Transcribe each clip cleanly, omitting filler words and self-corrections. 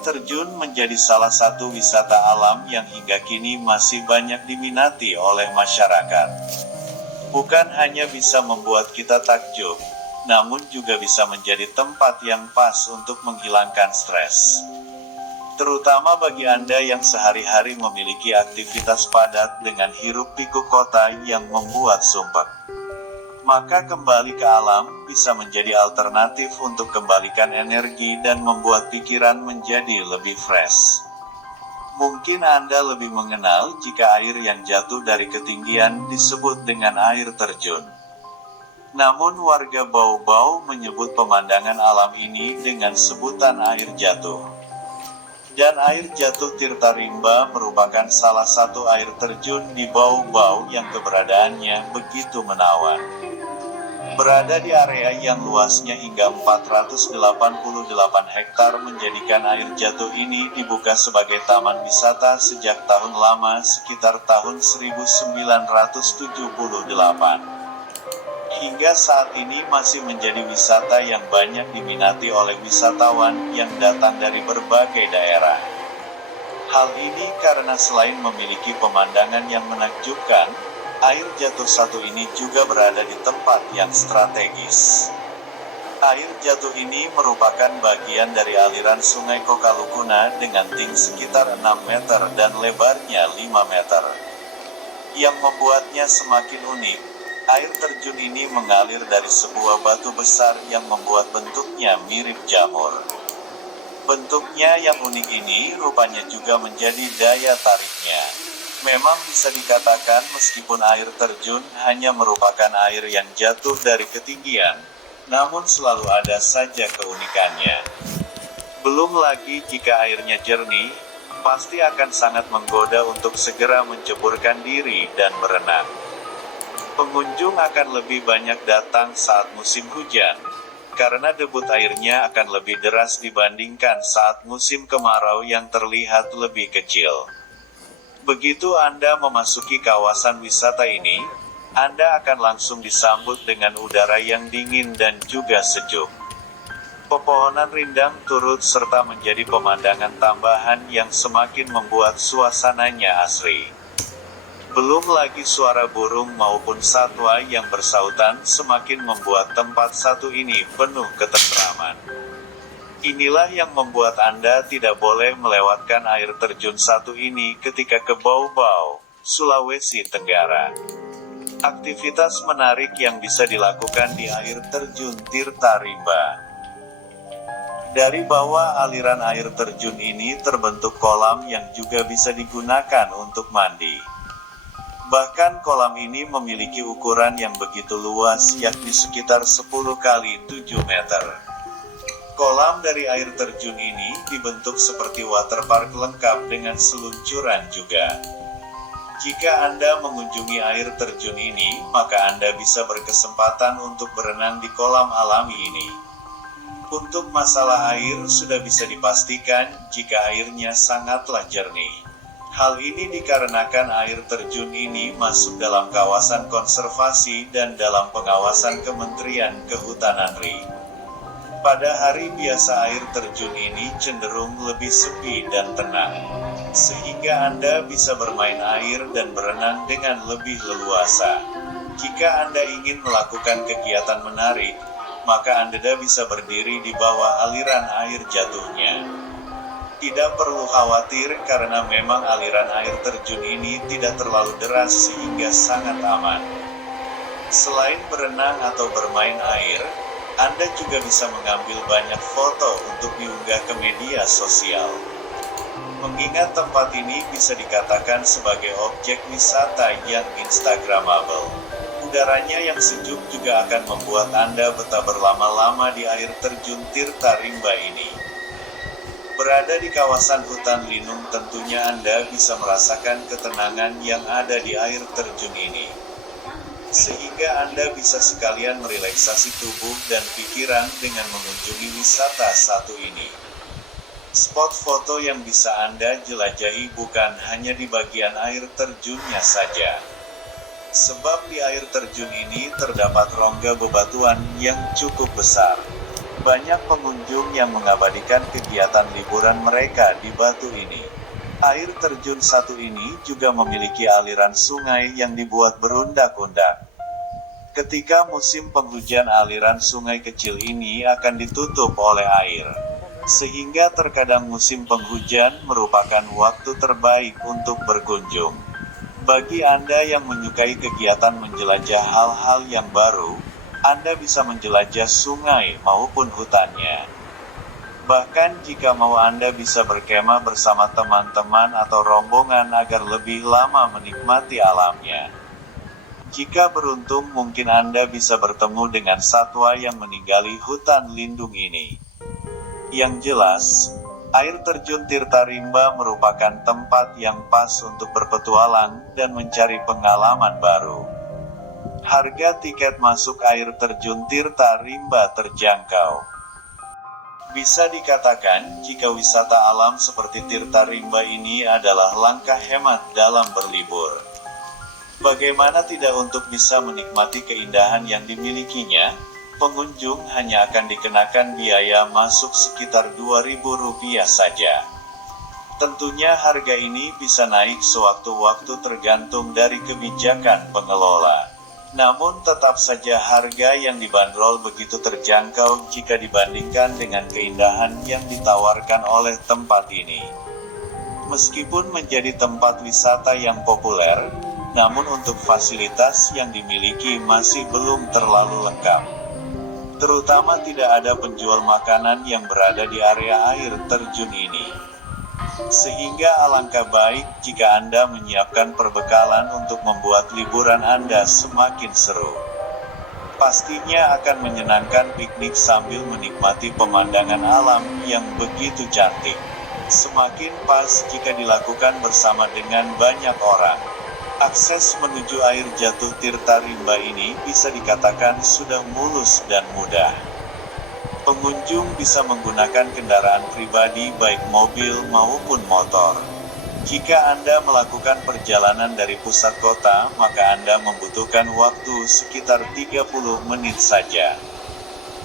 terjun menjadi salah satu wisata alam yang hingga kini masih banyak diminati oleh masyarakat. Bukan hanya bisa membuat kita takjub, namun juga bisa menjadi tempat yang pas untuk menghilangkan stres. Terutama bagi Anda yang sehari-hari memiliki aktivitas padat dengan hiruk-pikuk kota yang membuat sumpek. Maka kembali ke alam bisa menjadi alternatif untuk kembalikan energi dan membuat pikiran menjadi lebih fresh. Mungkin Anda lebih mengenal jika air yang jatuh dari ketinggian disebut dengan air terjun. Namun warga Bau-Bau menyebut pemandangan alam ini dengan sebutan air jatuh. Dan air jatuh Tirta Rimba merupakan salah satu air terjun di Bau-Bau yang keberadaannya begitu menawan. Berada di area yang luasnya hingga 488 hektar menjadikan air jatuh ini dibuka sebagai taman wisata sejak tahun lama sekitar tahun 1978. Hingga saat ini masih menjadi wisata yang banyak diminati oleh wisatawan yang datang dari berbagai daerah. Hal ini karena selain memiliki pemandangan yang menakjubkan, air jatuh satu ini juga berada di tempat yang strategis. Air jatuh ini merupakan bagian dari aliran sungai Kokalukuna dengan tinggi sekitar 6 meter dan lebarnya 5 meter. Yang membuatnya semakin unik, air terjun ini mengalir dari sebuah batu besar yang membuat bentuknya mirip jamur. Bentuknya yang unik ini rupanya juga menjadi daya tariknya. Memang bisa dikatakan meskipun air terjun hanya merupakan air yang jatuh dari ketinggian, namun selalu ada saja keunikannya. Belum lagi jika airnya jernih, pasti akan sangat menggoda untuk segera menceburkan diri dan berenang. Pengunjung akan lebih banyak datang saat musim hujan, karena debut airnya akan lebih deras dibandingkan saat musim kemarau yang terlihat lebih kecil. Begitu Anda memasuki kawasan wisata ini, Anda akan langsung disambut dengan udara yang dingin dan juga sejuk. Pepohonan rindang turut serta menjadi pemandangan tambahan yang semakin membuat suasananya asri. Belum lagi suara burung maupun satwa yang bersautan semakin membuat tempat satu ini penuh ketentraman. Inilah yang membuat Anda tidak boleh melewatkan air terjun satu ini ketika ke Bau-Bau, Sulawesi Tenggara. Aktivitas menarik yang bisa dilakukan di air terjun Tirta Rimba. Dari bawah aliran air terjun ini terbentuk kolam yang juga bisa digunakan untuk mandi. Bahkan kolam ini memiliki ukuran yang begitu luas yakni sekitar 10 kali 7 meter. Kolam dari air terjun ini dibentuk seperti waterpark lengkap dengan seluncuran juga. Jika Anda mengunjungi air terjun ini, maka Anda bisa berkesempatan untuk berenang di kolam alami ini. Untuk masalah air sudah bisa dipastikan jika airnya sangatlah jernih. Hal ini dikarenakan air terjun ini masuk dalam kawasan konservasi dan dalam pengawasan Kementerian Kehutanan RI. Pada hari biasa air terjun ini cenderung lebih sepi dan tenang, sehingga Anda bisa bermain air dan berenang dengan lebih leluasa. Jika Anda ingin melakukan kegiatan menarik, maka Anda bisa berdiri di bawah aliran air jatuhnya. Tidak perlu khawatir karena memang aliran air terjun ini tidak terlalu deras sehingga sangat aman. Selain berenang atau bermain air, Anda juga bisa mengambil banyak foto untuk diunggah ke media sosial. Mengingat tempat ini bisa dikatakan sebagai objek wisata yang instagramable. Udaranya yang sejuk juga akan membuat Anda betah berlama-lama di air terjun Tirta Rimba ini. Berada di kawasan hutan lindung tentunya Anda bisa merasakan ketenangan yang ada di air terjun ini. Sehingga Anda bisa sekalian merelaksasi tubuh dan pikiran dengan mengunjungi wisata satu ini. Spot foto yang bisa Anda jelajahi bukan hanya di bagian air terjunnya saja. Sebab di air terjun ini terdapat rongga bebatuan yang cukup besar. Banyak pengunjung yang mengabadikan kegiatan liburan mereka di batu ini. Air terjun satu ini juga memiliki aliran sungai yang dibuat berundak-undak. Ketika musim penghujan, aliran sungai kecil ini akan ditutup oleh air. Sehingga terkadang musim penghujan merupakan waktu terbaik untuk berkunjung. Bagi Anda yang menyukai kegiatan menjelajah hal-hal yang baru, Anda bisa menjelajah sungai maupun hutannya. Bahkan jika mau, Anda bisa berkemah bersama teman-teman atau rombongan agar lebih lama menikmati alamnya. Jika beruntung, mungkin Anda bisa bertemu dengan satwa yang meninggali hutan lindung ini. Yang jelas, air terjun Tirta Rimba merupakan tempat yang pas untuk berpetualang dan mencari pengalaman baru. Harga tiket masuk air terjun Tirta Rimba terjangkau. Bisa dikatakan, jika wisata alam seperti Tirta Rimba ini adalah langkah hemat dalam berlibur. Bagaimana tidak untuk bisa menikmati keindahan yang dimilikinya? Pengunjung hanya akan dikenakan biaya masuk sekitar Rp2.000 saja. Tentunya harga ini bisa naik sewaktu-waktu tergantung dari kebijakan pengelola. Namun tetap saja harga yang dibanderol begitu terjangkau jika dibandingkan dengan keindahan yang ditawarkan oleh tempat ini. Meskipun menjadi tempat wisata yang populer, namun untuk fasilitas yang dimiliki masih belum terlalu lengkap. Terutama tidak ada penjual makanan yang berada di area air terjun ini. Sehingga alangkah baik jika Anda menyiapkan perbekalan untuk membuat liburan Anda semakin seru. Pastinya akan menyenangkan piknik sambil menikmati pemandangan alam yang begitu cantik. Semakin pas jika dilakukan bersama dengan banyak orang. Akses menuju air jatuh Tirta Rimba ini bisa dikatakan sudah mulus dan mudah. Pengunjung bisa menggunakan kendaraan pribadi baik mobil maupun motor. Jika Anda melakukan perjalanan dari pusat kota, maka Anda membutuhkan waktu sekitar 30 menit saja.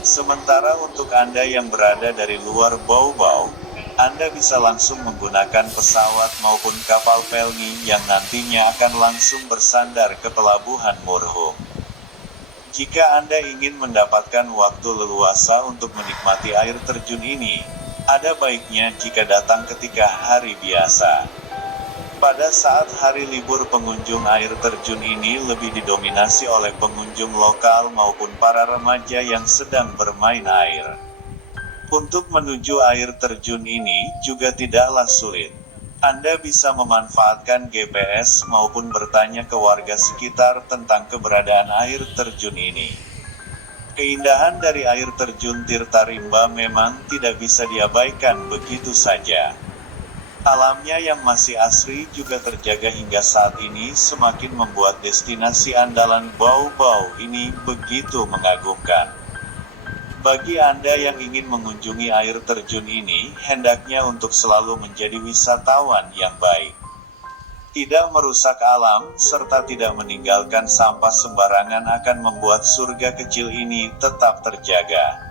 Sementara untuk Anda yang berada dari luar Bau-Bau, Anda bisa langsung menggunakan pesawat maupun kapal pelni yang nantinya akan langsung bersandar ke Pelabuhan Murhum. Jika Anda ingin mendapatkan waktu leluasa untuk menikmati air terjun ini, ada baiknya jika datang ketika hari biasa. Pada saat hari libur, pengunjung air terjun ini lebih didominasi oleh pengunjung lokal maupun para remaja yang sedang bermain air. Untuk menuju air terjun ini juga tidaklah sulit. Anda bisa memanfaatkan GPS maupun bertanya ke warga sekitar tentang keberadaan air terjun ini. Keindahan dari air terjun Tirta Rimba memang tidak bisa diabaikan begitu saja. Alamnya yang masih asri juga terjaga hingga saat ini semakin membuat destinasi andalan Bau-Bau ini begitu mengagumkan. Bagi Anda yang ingin mengunjungi air terjun ini, hendaknya untuk selalu menjadi wisatawan yang baik. Tidak merusak alam, serta tidak meninggalkan sampah sembarangan akan membuat surga kecil ini tetap terjaga.